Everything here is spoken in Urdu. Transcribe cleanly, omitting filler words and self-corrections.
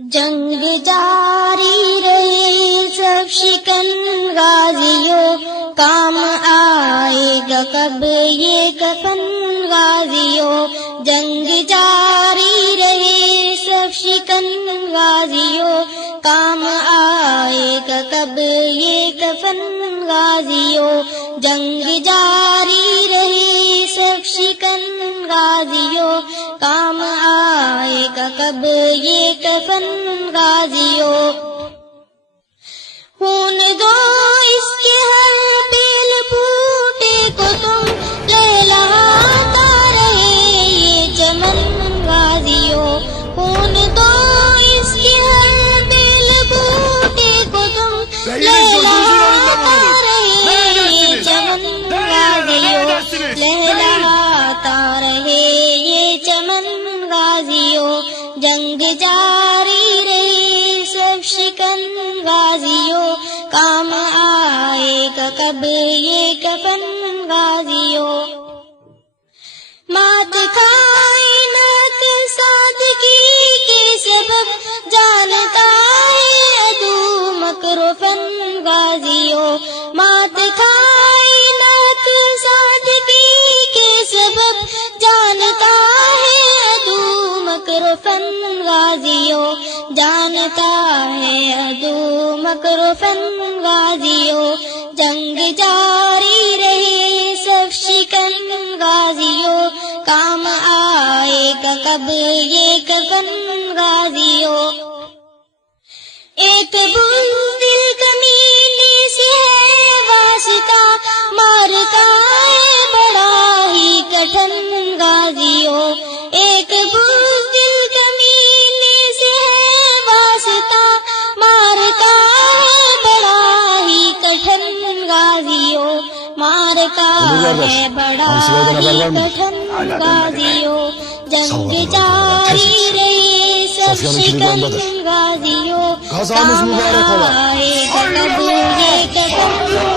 جنگ جاری رہے سب شکن غازیوں، کام آئے گا کب یہ کفن غازیوں. جنگ جاری رہے سب شکن غازیوں، کام آئے گا کب یہ کفن غازیوں. جنگ جاری رہے سب شکن غازیوں، کام آئے گا کب یہ کفن غازیوں. خون دو اس کے ہر پیل پھوٹے کو تم لہلاتا رہے یہ چمن غازیوں. خون دو اس کے ہر پیل پھوٹے کو تم لہلاتا رہے یہ چمن غازیوں. لہلاتا رہے یہ چمن غازیوں. جنگ جاری رہے سب شکن غازیوں، کام آئے گا کب یہ کفن غازیوں. مات کائنات سادگی کے سبب جانتا ہے عدو مکر و فن غازیوں. مات کائنات سادگی کے سبب جانتا ہے عدو مکر و فن غازیوں. جانتا ہے عدو مکر و فن غازیوں. جنگ جاری رہے سب شکن غازیوں، کام آئے گا کب یہ کفن غازیوں. ایک بزدل کمینے سے ہے واسطہ، مارتا ہے بڑا ہی کٹھن غازیوں. ایک بزدل کمینے سے ہے واسطہ، مارتا ہے بڑا ہی کٹھن غازیوں. مارتا ہے بڑا ہی کٹھن غازیوں. جنگ جاری رہے سب شکن غازیوں، کام آئے گا کب یہ کفن